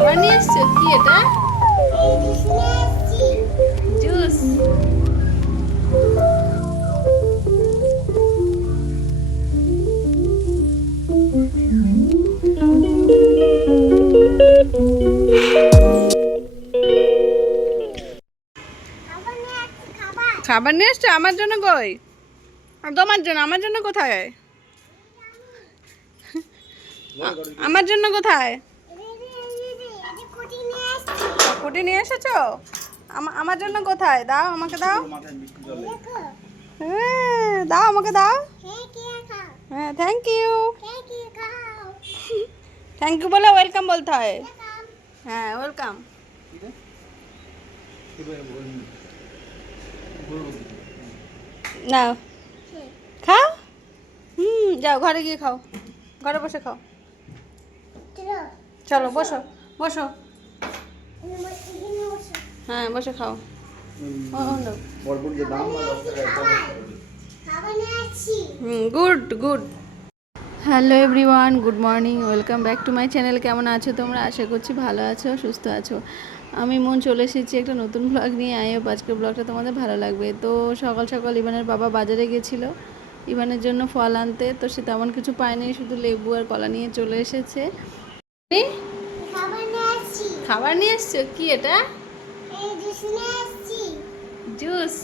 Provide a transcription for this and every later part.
খাবার নিয়ে এসছো? কি এটা? জুস। খাবার নিয়ে এসছো আমার জন্য? কই তোমার জন্য? আমার জন্য কোথায়? আমার জন্য কোথায়? কুটি নিয়ে এসেছো? আমার জন্য কোথায়? দাও, আমাকে দাও। হ্যাঁ, দাও, আমাকে দাও। হ্যাঁ, থ্যাংক ইউ। থ্যাংক ইউ বলে ওয়েলকাম বলতে হয়। হ্যাঁ, ওয়েলকাম। নাও, খাও। যাও ঘরে গিয়ে খাও, ঘরে বসে খাও। চলো বসো, বসো। হ্যাঁ, বসে খাও। Good good. Hello everyone, good morning, welcome back to my channel. কেমন আছো তোমরা? আশা করছি ভালো আছো, সুস্থ আছো। আমি মন চলে এসেছি একটা নতুন ব্লগ নিয়ে। আইও আজকের ব্লগটা তোমাদের ভালো লাগবে। তো সকাল সকাল ইভানের বাবা বাজারে গেছিলো ইভানের জন্য ফল আনতে। তো সে তেমন কিছু পায়নি, শুধু লেবু আর কলা নিয়ে চলে এসেছে। খাবার নিয়ে এসছো? কি এটা? জুস।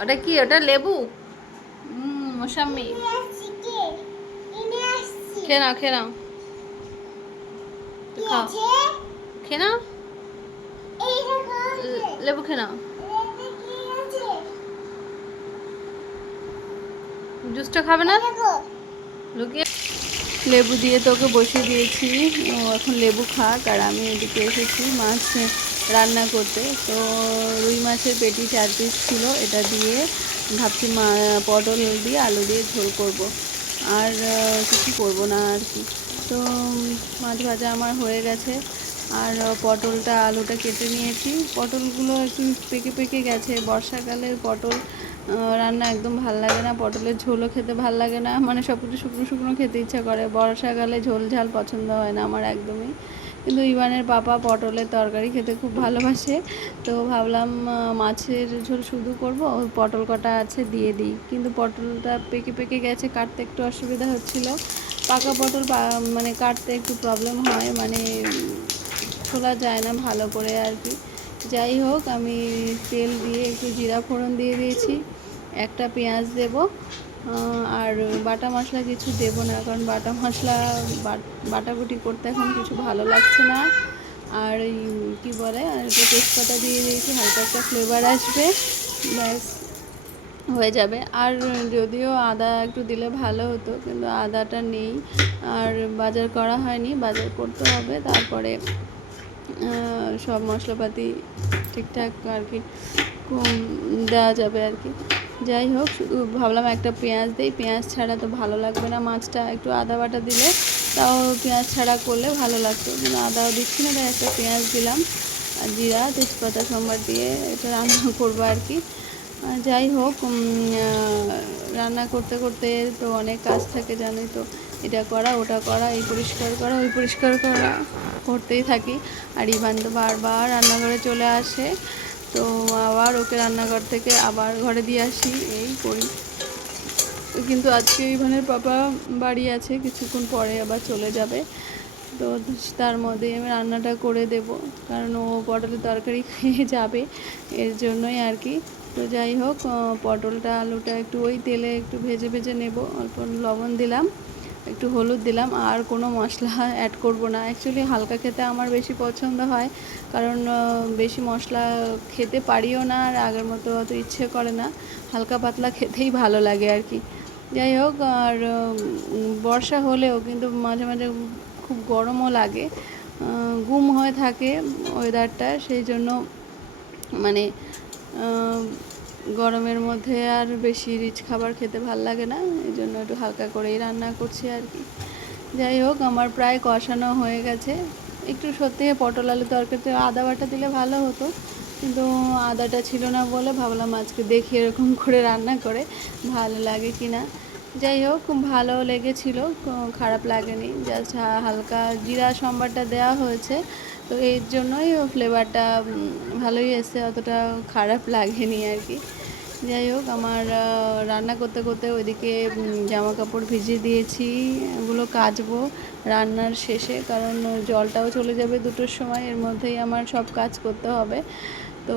ওটা কি? ওটা লেবু? মোসাম্মি। খেয়ে নাও, খেয়ে নাও, খাও, খেয়ে নাও। লেবু খেয়ে নাও। জুসটা খাবে না? লুকিয়ে লেবু দিয়ে তোকে বসিয়ে দিয়েছি। ও এখন লেবু খাক, আর আমি এদিকে এসেছি মাছ রান্না করতে। তো রুই মাছের পেটি 4 পিস ছিল, এটা দিয়ে ভাবছি পটল দিয়ে আলু দিয়ে ঝোল করব, আর কিছু করব না আর কি। তো মাছ ভাজা আমার হয়ে গেছে, আর পটলটা আলুটা কেটে নিয়েছি। পটলগুলো একটু পেকে পেকে গেছে। বর্ষাকালের পটল রান্না একদম ভাল লাগে না, পটলের ঝোলও খেতে ভাল লাগে না, মানে সব কিছু শুকনো শুকনো খেতে ইচ্ছা করে। বর্ষাকালে ঝোল ঝাল পছন্দ হয় না আমার একদমই। কিন্তু ইভানের পাপা পটলের তরকারি খেতে খুব ভালোবাসে। তো ভাবলাম মাছের ঝোল শুধু করব, ওই পটল কটা আছে দিয়ে দিই। কিন্তু পটলটা পেকে পেকে গেছে, কাটতে একটু অসুবিধা হচ্ছিল। পাকা পটল মানে কাটতে একটু প্রবলেম হয়, মানে খোলা যায় না ভালো করে আর কি। যাই হোক, আমি তেল দিয়ে একটু জিরা ফোড়ন দিয়ে দিয়েছি, একটা পেঁয়াজ দেব, আর বাটা মশলা কিছু দেব না, কারণ বাটা মশলা বাটাবুটি করতে এখন কিছু ভালো লাগছে না। আর কি বলে, আর একটু তেজপাতা দিয়ে দিয়েছি, হালকা একটা ফ্লেভার আসবে, ব্যাস হয়ে যাবে। আর যদিও আদা একটু দিলে ভালো হতো, কিন্তু আদাটা নেই, আর বাজার করা হয়নি, বাজার করতে হবে। তারপরে সব মশলাপাতি ঠিকঠাক আর কি দেওয়া যাবে আর কি। যাই হোক, শুধু ভাবলাম একটা পেঁয়াজ দিই, পেঁয়াজ ছাড়া তো ভালো লাগবে না মাছটা। একটু আদা বাটা দিলে তাও পেঁয়াজ ছাড়া করলে ভালো লাগতো, কিন্তু আদাও দিচ্ছি না, তাই একটা পেঁয়াজ দিলাম, আর জিরা তেজপাতা সোমবার দিয়ে এটা রান্না করবো আর কি। যাই হোক, রান্না করতে করতে তো অনেক কাজ থাকে জানোই তো, এটা করা ওটা করা, এই পরিষ্কার করা ওই পরিষ্কার করা করতেই থাকি। আর ইভান তো বারবার রান্নাঘরে চলে আসে, তো আবার ওকে রান্নাঘর থেকে আবার ঘরে দিয়ে আসি, এই করি। কিন্তু আজকে ইভানের পাপা বাড়ি আছে, কিছুক্ষণ পরে আবার চলে যাবে। তো তার মধ্যে আমি রান্নাটা করে দেব, কারণ ও পটলের তরকারি খেয়ে যাবে, এর জন্যই আর কি। তো যাই হোক, পটলটা আলুটা একটু ওই তেলে একটু ভেজে ভেজে নেব, অল্প লবণ দিলাম, একটু হলুদ দিলাম, আর কোনো মশলা অ্যাড করব না। অ্যাকচুয়ালি হালকা খেতে আমার বেশি পছন্দ হয়, কারণ বেশি মশলা খেতে পারিও না, আর আগের মতো অত ইচ্ছে করে না, হালকা পাতলা খেতেই ভালো লাগে আর কি। যাই হোক, আর বর্ষা হলেও কিন্তু মাঝে মাঝে খুব গরমও লাগে, গুম হয়ে থাকে ওয়েদারটা, সেই জন্য মানে গরমের মধ্যে আর বেশি রিচ খাবার খেতে ভাল লাগে না, এই জন্য একটু হালকা করেই রান্না করছি আর কি। যাই হোক, আমার প্রায় কষানো হয়ে গেছে। একটু সত্যি পটল আলু তরকারিতে আদা বাটা দিলে ভালো হতো, কিন্তু আদাটা ছিল না বলে ভাবলাম আজকে দেখি এরকম করে রান্না করে ভালো লাগে কি না। যাই হোক খুব ভালো লেগেছিল, খারাপ লাগেনি। জাস্ট হালকা জিরা সম্বারটা দেওয়া হয়েছে, তো এর জন্যই ফ্লেভারটা ভালোই এসছে, অতটা খারাপ লাগেনি আর কি। যাই হোক আমার রান্না করতে করতে ওইদিকে জামা কাপড় ভিজিয়ে দিয়েছি, ওগুলো কাচবো রান্নার শেষে, কারণ জলটাও চলে যাবে 2টোর সময়, এর মধ্যেই আমার সব কাজ করতে হবে। তো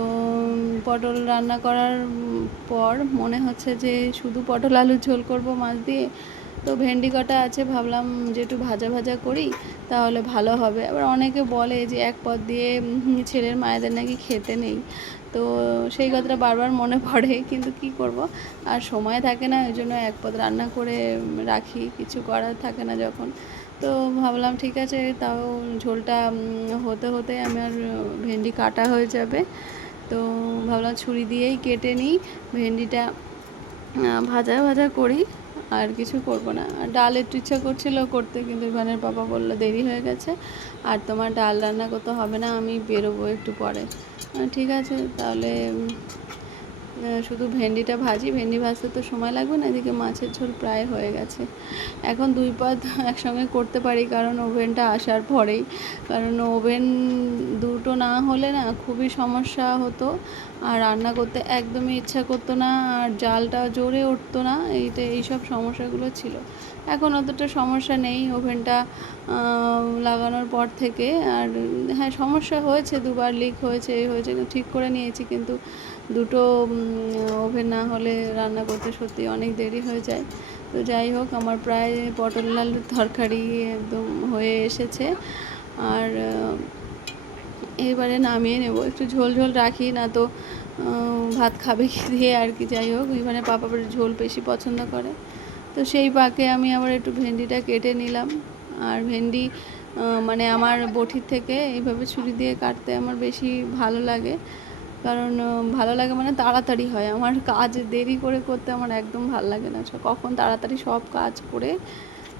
পটল রান্না করার পর মনে হচ্ছে যে শুধু পটল আলুর ঝোল করব মাছ দিয়ে, তো ভেন্ডি কটা আছে, ভাবলাম যে একটু ভাজা ভাজা করি তাহলে ভালো হবে। আবার অনেকে বলে যে এক পদ দিয়ে ছেলের মায়েদের নাকি খেতে নেই, তো সেই কথাটা বারবার মনে পড়ে, কিন্তু কি করব, আর সময় থাকে না, ওই জন্য এক পদ রান্না করে রাখি, কিছু করার থাকে না যখন। তো ভাবলাম ঠিক আছে, তাও ঝোলটা হতে হতে আমার ভেন্ডি কাটা হয়ে যাবে, তো ভাবলাম ছুরি দিয়েই কেটে নিই ভেন্ডিটা, ভাজা ভাজা করি, আর কিছু করব না। আর ডাল একটু ইচ্ছা করছিল করতে, কিন্তু ইভানের পাপা বললো দেরি হয়ে গেছে আর তোমার ডাল রান্না করতে হবে না, আমি বেরোবো একটু পরে। ঠিক আছে তাহলে শুধু ভেন্ডিটা ভাজি, ভেন্ডি ভাজতে তো সময় লাগবে না, এদিকে মাছের ঝোল প্রায় হয়ে গেছে। এখন 2 পদ একসঙ্গে করতে পারি, কারণ ওভেনটা আসার পরেই, কারণ ওভেন 2টো না হলে না খুবই সমস্যা হতো, আর রান্না করতে একদমই ইচ্ছা করতো না, আর জালটা জোরে উঠতো না, এইসব সমস্যাগুলো ছিল। এখন অতটা সমস্যা নেই ওভেনটা লাগানোর পর থেকে। আর হ্যাঁ, সমস্যা হয়েছে, 2বার লিক হয়েছে, এই হয়েছে, ঠিক করে নিয়েছি, কিন্তু 2টো ওভেন না হলে রান্না করতে সত্যি অনেক দেরি হয়ে যায়। তো যাই হোক আমার প্রায় পটল আলুর তরকারি একদম হয়ে এসেছে, আর এবারে নামিয়ে নেব, একটু ঝোল ঝোল রাখি, না তো ভাত খাবে কি দিয়ে আর কি। যাই হোক এখানে পাপা ঝোল বেশি পছন্দ করে, তো সেই পাকে আমি আবার একটু ভেন্ডিটা কেটে নিলাম। আর ভেন্ডি মানে আমার বটির থেকে এইভাবে ছুরি দিয়ে কাটতে আমার বেশি ভালো লাগে, কারণ ভালো লাগে মানে তাড়াতাড়ি হয়, আমার কাজ দেরি করে করতে আমার একদম ভালো লাগে না, কখন তাড়াতাড়ি সব কাজ করে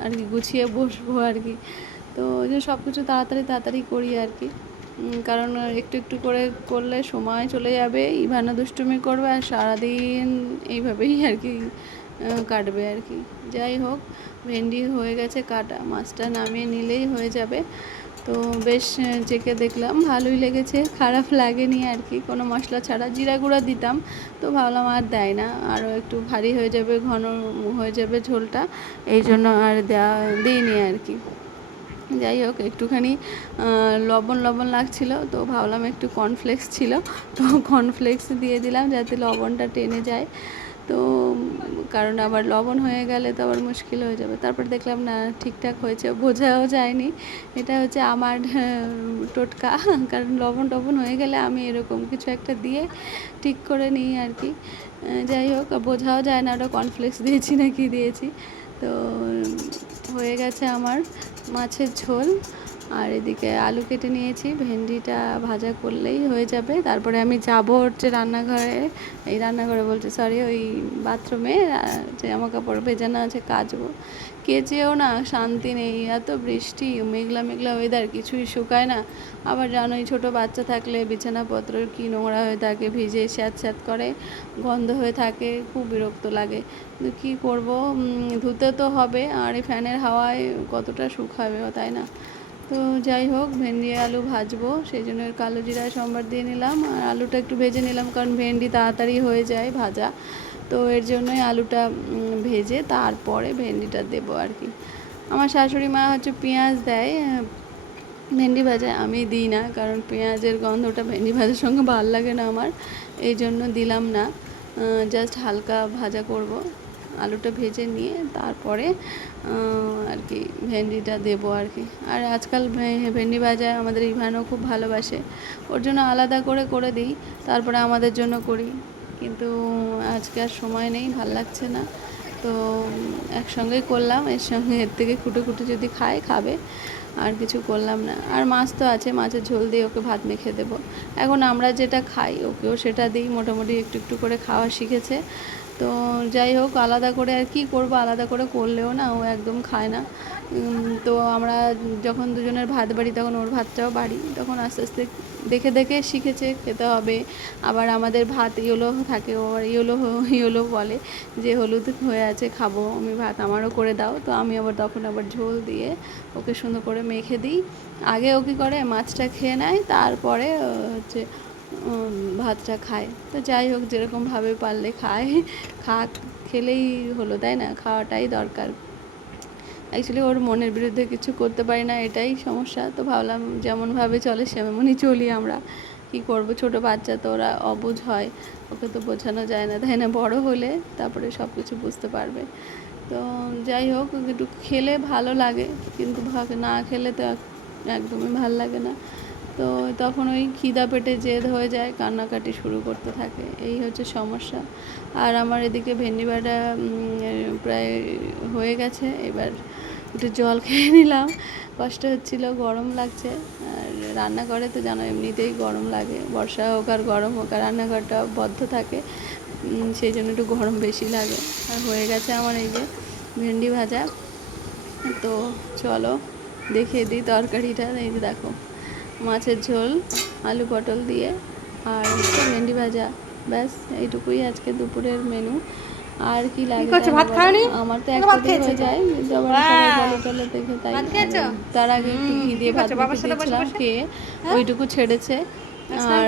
আর কি গুছিয়ে বসবো আর কি। তো ওই জন্য সব কিছু তাড়াতাড়ি তাড়াতাড়ি করি আর কি, কারণ একটু একটু করে করলে সময় চলে যাবে, ইভানা দুষ্টুমি করবে, আর সারাদিন এইভাবেই আর কি কাটবে আর কি। যাই হোক ভেন্ডি হয়ে গেছে কাটা, মাছটা নামিয়ে নিলেই হয়ে যাবে। তো বেশ চেখে দেখলাম, ভালোই লেগেছে, খারাপ লাগেনি আর কি, কোনো মশলা ছাড়া। জিরা গুঁড়া দিতাম, তো ভাবলাম আর দেয় না, আরও একটু ভারী হয়ে যাবে, ঘন হয়ে যাবে ঝোলটা, এই জন্য আর দিইনি আর কি। যাই হোক একটুখানি লবণ লবণ লাগছিল, তো ভাবলাম একটু কর্নফ্লেক্স ছিল, তো কর্নফ্লেক্স দিয়ে দিলাম যাতে লবণটা টেনে যায়, তো কারণ আবার লবণ হয়ে গেলে তো আবার মুশকিল হয়ে যাবে। তারপর দেখলাম না ঠিকঠাক হয়েছে, বোঝাও যায়নি, এটা হচ্ছে আমার টোটকা, কারণ লবণ টবণ হয়ে গেলে আমি এরকম কিছু একটা দিয়ে ঠিক করে নিই আর কি। যাই হোক বোঝাও যায় না ওটা কর্নফ্লেক্স দিয়েছি না কি দিয়েছি। তো হয়ে গেছে আমার মাছের ঝোল, আর এদিকে আলু কেটে নিয়েছি, ভেন্ডিটা ভাজা করলেই হয়ে যাবে। তারপরে আমি যাবো হচ্ছে রান্নাঘরে, এই রান্নাঘরে বলছি সরি, ওই বাথরুমে জামা কাপড় ভেজানো আছে, কাচবো, কেচেও না শান্তি নেই, এত বৃষ্টি, মেঘলা মেঘলা ওয়েদার, কিছুই শুকায় না। আবার জানোই ছোটো বাচ্চা থাকলে বিছানাপত্র কি নোংরা হয়ে থাকে, ভিজে স্যাঁত স্যাঁত করে, গন্ধ হয়ে থাকে, খুব বিরক্ত লাগে, কিন্তু কী করবো, ধুতে তো হবে, আর এই ফ্যানের হাওয়ায় কতটা শুকাবে, তাই না। তো যাই হোক ভেন্ডি আলু ভাজবো, সেই জন্য কালো জিরায় সম্বার দিয়ে নিলাম, আর আলুটা একটু ভেজে নিলাম, কারণ ভেন্ডি তাড়াতাড়ি হয়ে যায় ভাজা, তো এর জন্যই আলুটা ভেজে তারপরে ভেন্ডিটা দেবো আর কি। আমার শাশুড়ি মা হচ্ছে পেঁয়াজ দেয় ভেন্ডি ভাজায়, আমি দিই না, কারণ পেঁয়াজের গন্ধটা ভেন্ডি ভাজার সঙ্গে ভালো লাগে না আমার, এই জন্য দিলাম না, জাস্ট হালকা ভাজা করব, আলুটা ভেজে নিয়ে তারপরে আর কি ভেন্ডিটা দেবো আর কি। আর আজকাল ভেন্ডি ভাজা আমাদের ইভানও খুব ভালোবাসে, ওর জন্য আলাদা করে করে দিই, তারপরে আমাদের জন্য করি, কিন্তু আজকে আর সময় নেই, ভাল লাগছে না, তো একসঙ্গেই করলাম, এর সঙ্গে এর থেকে খুঁটে খুঁটে যদি খায় খাবে, আর কিছু করলাম না। আর মাছ তো আছে, মাছের ঝোল দিয়ে ওকে ভাত মেখে দেবো, এখন আমরা যেটা খাই ওকেও সেটা দিই, মোটামুটি একটু একটু করে খাওয়া শিখেছে। তো যাই হোক আলাদা করে আর কি করবো, আলাদা করে করলেও না ও একদম খায় না, তো আমরা যখন দুজনের ভাত বাড়ি তখন ওর ভাতটাও বাড়ি, তখন আস্তে আস্তে দেখে দেখে শিখেছে খেতে হবে। আবার আমাদের ভাত ইয়েলো থাকে, ও আবার ইয়েলো ইয়েলো বলে যে হলুদ হয়ে আছে খাবো আমি ভাত, আমারও করে দাও। তো আমি আবার তখন আবার ঝোল দিয়ে ওকে সুন্দর করে মেখে দিই। আগে ও কী করে মাছটা খেয়ে নেয়, তারপরে হচ্ছে ভাতটা খায়। তো যাই হোক, যেরকমভাবে পারলে খায়, খেলেই হলো, তাই না? খাওয়াটাই দরকার। অ্যাকচুয়ালি ওর মনের বিরুদ্ধে কিছু করতে পারি না, এটাই সমস্যা। তো ভাবলাম যেমনভাবে চলে সেমনই চলি আমরা, কি করব, ছোট বাচ্চা তো, ওরা অবুঝ হয়, ওকে তো বোঝানো যায় না, তাই না? বড় হলে তারপরে সব কিছু বুঝতে পারবে। তো যাই হোক, একটু খেলে ভালো লাগে, কিন্তু না খেলে তো একদমই ভাল লাগে না। তো তখন ওই খিদা পেটে জেদ হয়ে যায়, কান্নাকাটি শুরু করতে থাকে, এই হচ্ছে সমস্যা। আর আমার এদিকে ভেন্ডি ভাজা প্রায় হয়ে গেছে, এবার একটু জল খেয়ে নিলাম, কষ্ট হচ্ছিল, গরম লাগছে। আর রান্নাঘরে তো জানো এমনিতেই গরম লাগে, বর্ষা হোক আর গরম হোক, আর রান্নাঘরটা বদ্ধ থাকে, সেই জন্য একটু গরম বেশি লাগে। আর হয়ে গেছে আমার এই যে ভেন্ডি ভাজা। তো চলো দেখিয়ে দিই তরকারিটা। এই যে দেখো, মাছের ঝোল, আলু পটল দিয়ে, আর হচ্ছে ভেন্ডি ভাজা, ব্যাস এইটুকুই আজকে দুপুরের মেনু। আর কি লাগে আমার তো একটা দিয়ে হয়ে যায়, কিন্তু আবার বলে টলে দেখে তাই। তার আগে একটু ঘি দিয়ে ভাত দিয়েছিলাম, খেয়ে ওইটুকু ছেড়েছে। আর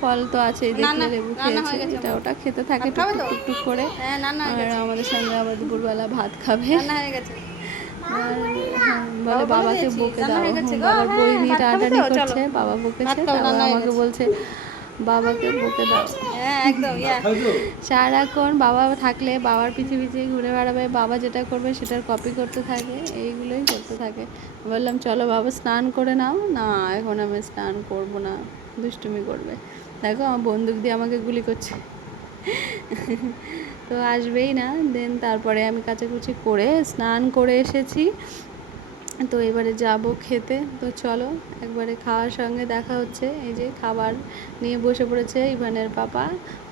ফল তো আছে, দেখলে লেবু খেয়েছে, এটা ওটা খেতে থাকে টুকটুক করে। আর আমাদের সঙ্গে আবার দুপুরবেলা ভাত খাবে। আর বলে বাবাকে বকে দাও, বাবার বই নিয়ে টানাটানি করছে, বাবা বকেছে, তারপর আমাকে বলছে বাবাকে বকে দাও। সারাক্ষণ বাবা থাকলে বাবার পিছিয়ে পিছিয়ে ঘুরে বেড়াবে, বাবা যেটা করবে সেটার কপি করতে থাকে, এইগুলোই করতে থাকে। বললাম চলো বাবা স্নান করে নাও, না এখন আমি স্নান করব না, দুষ্টুমি করবে। দেখো আমার বন্দুক দিয়ে আমাকে গুলি করছে। তো আসবেই না। দেন তারপরে আমি কাচাকুচি করে স্নান করে এসেছি, তো এবারে যাব খেতে। তো চলো একবারে খাওয়ার সঙ্গে দেখা হচ্ছে। এই যে খাবার নিয়ে বসে পড়েছে ইভানের পাপা।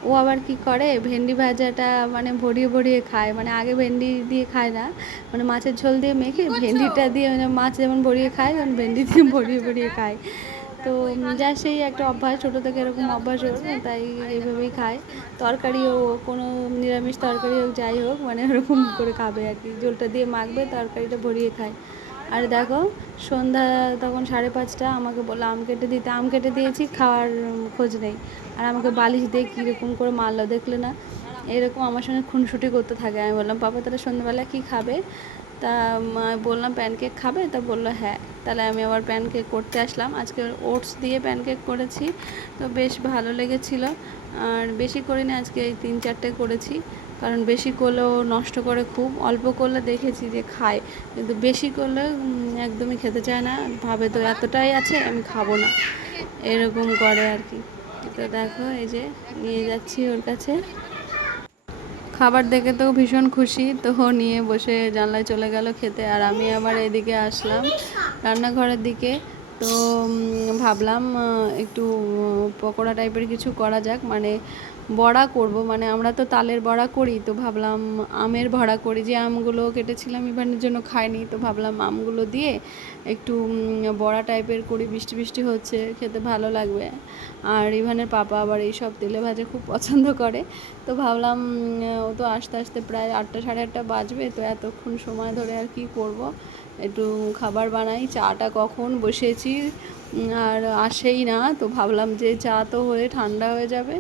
ও আবার কি করে, ভেন্ডি ভাজাটা মানে ভরিয়ে ভরিয়ে খায়, মানে আগে ভেন্ডি দিয়ে খায় না, মানে মাছের ঝোল দিয়ে মেখে ভেন্ডিটা দিয়ে, মানে মাছ যেমন ভরিয়ে খায় যেমন ভেন্ডি দিয়ে ভরিয়ে ভরিয়ে খায়। তো যা সেই একটা অভ্যাস, ছোটো থেকে এরকম অভ্যাস ওর, তাই এইভাবেই খায়। তরকারিও কোনো নিরামিষ তরকারি হোক যাই হোক, মানে ওরকম করে খাবে আর কি, ঝোলটা দিয়ে মাখবে, তরকারিটা ভরিয়ে খায়। আর দেখো সন্ধ্যা তখন 5:30, আমাকে বললো আম কেটে দিতে, আম কেটে দিয়েছি, খাওয়ার খোঁজ নেই। আর আমাকে বালিশ দিয়ে কীরকম করে মারলো দেখলে না, এরকম আমার সঙ্গে খুনসুটি করতে থাকে। আমি বললাম পাপা তাহলে সন্ধ্যাবেলা কী খাবে? তা বললাম প্যানকেক খাবে? তা বললো হ্যাঁ। তাহলে আমি আবার প্যানকেক করতে আসলাম, আজকে ওটস দিয়ে প্যানকেক করেছি, তো বেশ ভালো লেগেছিলো। আর বেশি করিনি আজকে, এই 3-4টে করেছি, কারণ বেশি করলেও নষ্ট করে খুব, অল্প করলে দেখেছি যে খায়, কিন্তু বেশি করলে একদমই খেতে চায় না, ভাবে তো এতটাই আছে আমি খাবো না, এরকম করে আর কি। তো দেখো এই যে নিয়ে যাচ্ছি ওর কাছে, খাবার দেখে তো ভীষণ খুশি, তো নিয়ে বসে জানলায় চলে গেল খেতে। আর আমি আবার এদিকে আসলাম রান্নাঘরের দিকে। তো ভাবলাম একটু পকোড়া টাইপের কিছু করা যাক, মানে বড়া করব, মানে আমরা তো তালের বড়া করি, তো ভাবলাম আমের বড়া করি। যে আমগুলো কেটেছিলাম ইভানের জন্য খাইনি, তো ভাবলাম আমগুলো দিয়ে একটু বড়া টাইপের করি, বৃষ্টি বৃষ্টি হচ্ছে, খেতে ভালো লাগবে। আর ইভানের পাপা আবার এইসব তেলে ভাজা খুব পছন্দ করে, তো ভাবলাম ও তো আস্তে আস্তে প্রায় 8টা 8:30 বাজবে, তো এতক্ষণ সময় ধরে আর কি করব, একটু খাবার বানাই। চাটা কখন বসিয়েছি আর আসেই না, তো ভাবলাম যে চা তো হয়ে ঠান্ডা হয়ে যাবে,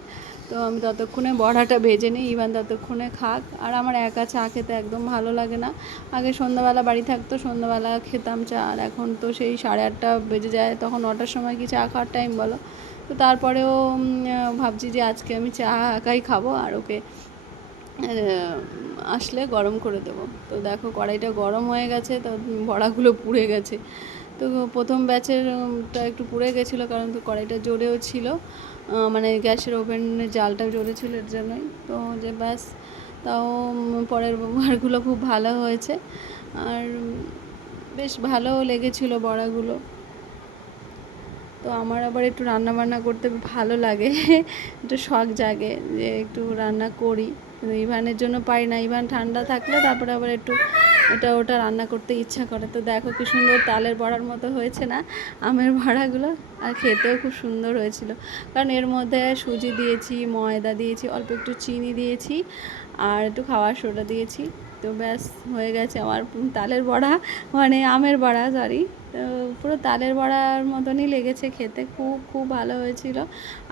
তো আমি ততক্ষণে বড়াটা ভেজে নিই, ইভান ততক্ষণে খাক। আর আমার একা চা খেতে একদম ভালো লাগে না, আগে সন্ধ্যাবেলা বাড়ি থাকতো সন্ধ্যাবেলা খেতাম চা, আর এখন তো সেই 8:30 বেজে যায়, তখন 9টার সময় কি চা খাওয়ার টাইম বলো? তো তারপরেও ভাবছি যে আজকে আমি চা একাই খাবো, আর ওকে আসলে গরম করে দেবো। তো দেখো কড়াইটা গরম হয়ে গেছে, তো বড়াগুলো পুড়ে গেছে, তো প্রথম ব্যাচেরটা একটু পুড়ে গেছিলো, কারণ তো কড়াইটা জোরেও ছিল, মানে গ্যাসের ওভেনের জালটাও জোরে ছিল, এর জন্যই। তো যে ব্যাস, তাও পরের বারগুলো খুব ভালো হয়েছে, আর বেশ ভালোও লেগেছিলো বড়াগুলো। তো আমার আবার একটু রান্না বান্না করতে ভালো লাগে, একটু শখ জাগে যে একটু রান্না করি, কিন্তু ইভানের জন্য পারি না, ইভান ঠান্ডা থাকলে তারপরে আবার একটু এটা ওটা রান্না করতে ইচ্ছা করে। তো দেখো কি সুন্দর তালের বড়ার মতো হয়েছে না আমের বড়াগুলো, আর খেতেও খুব সুন্দর হয়েছিল। কারণ এর মধ্যে সুজি দিয়েছি, ময়দা দিয়েছি, অল্প একটু চিনি দিয়েছি, আর একটু খাওয়ার সোডা দিয়েছি। তো ব্যাস হয়ে গেছে আমার তালের বড়া, মানে আমের বড়া সরি। তো পুরো তালের বড়ার মতনই লেগেছে খেতে, খুব খুব ভালো হয়েছিল।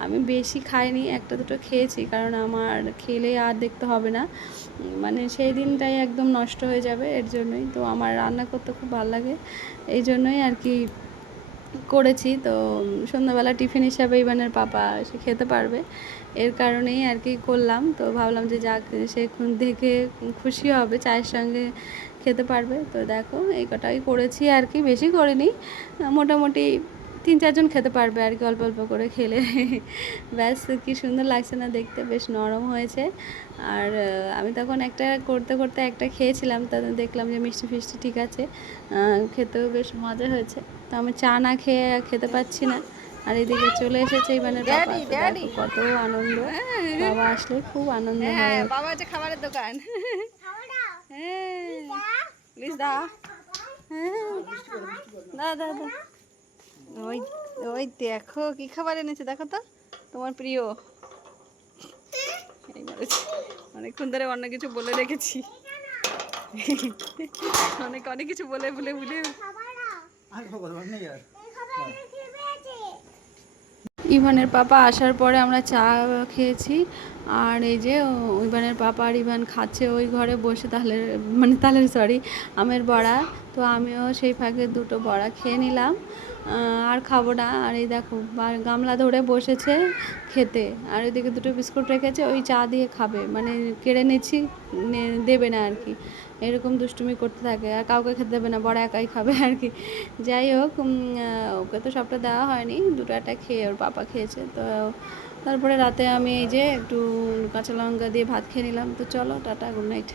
আমি বেশি খাইনি, একটা দুটো খেয়েছি, কারণ আমার খেলে আর দেখতে হবে না, মানে সেই দিনটাই একদম নষ্ট হয়ে যাবে, এর জন্যই। তো আমার রান্না করতে খুব ভালো লাগে, এই জন্যই আর কি করেছি। তো সন্ধ্যাবেলা টিফিন হিসাবে ইভানের পাপা সে খেতে পারবে, এর কারণেই আর কি করলাম। তো ভাবলাম যে যাক, সে দেখে খুশি হবে, চায়ের সঙ্গে খেতে পারবে। তো দেখো এই কটাই করেছি আর কি, বেশি করিনি, মোটামুটি 3-4 জন খেতে পারবে আর কি, অল্প অল্প করে খেলে। ব্যাস কি সুন্দর লাগছে না দেখতে, বেশ নরম হয়েছে। আর আমি তখন একটা করতে করতে একটা খেয়েছিলাম, তাতে দেখলাম যে মিষ্টি ফিষ্টি ঠিক আছে, খেতেও বেশ মজা হয়েছে। তো আমি চা না খেয়ে খেতে পাচ্ছি না। আর এদিকে চলে এসেছে ইভানের পাপা, তো দেখো কত আনন্দ, বাবা আসলে খুব আনন্দ হয়। বাবা হচ্ছে খাবারের দোকান। হ্যাঁ প্লিজ দা, হ্যাঁ দা দা দা। ওই ওই দেখো কি খাবার এনেছে, দেখো তো, তোমার প্রিয়। অনেকক্ষণ ধরে অন্য কিছু বলে রেখেছি, অনেক অনেক কিছু বলে বলে বলে। ইভানের পাপা আসার পরে আমরা চা খেয়েছি, আর এই যে ইভানের পাপা আর ইভান খাচ্ছে ওই ঘরে বসে তালের, মানে তালের সরি আমের বড়া। তো আমিও সেই ফাঁকে দুটো বড়া খেয়ে নিলাম, আর খাবো না। আর এই দেখো গামলা ধরে বসেছে খেতে, আর এদিকে দুটো বিস্কুট রেখেছে, ওই চা দিয়ে খাবে, মানে কেড়ে নিচ্ছি দেবে না আর কি, এরকম দুষ্টুমি করতে থাকে, আর কাউকে খেতে দেবে না, বড় একাই খাবে আর কি। যাই হোক, ওকে তো সবটা দেওয়া হয়নি, দুটো একটা খেয়ে ওর পাপা খেয়েছে। তো তারপরে রাতে আমি এই যে একটু কাঁচা লঙ্কা দিয়ে ভাত খেয়ে নিলাম। তো চলো টাটা, গুড নাইট।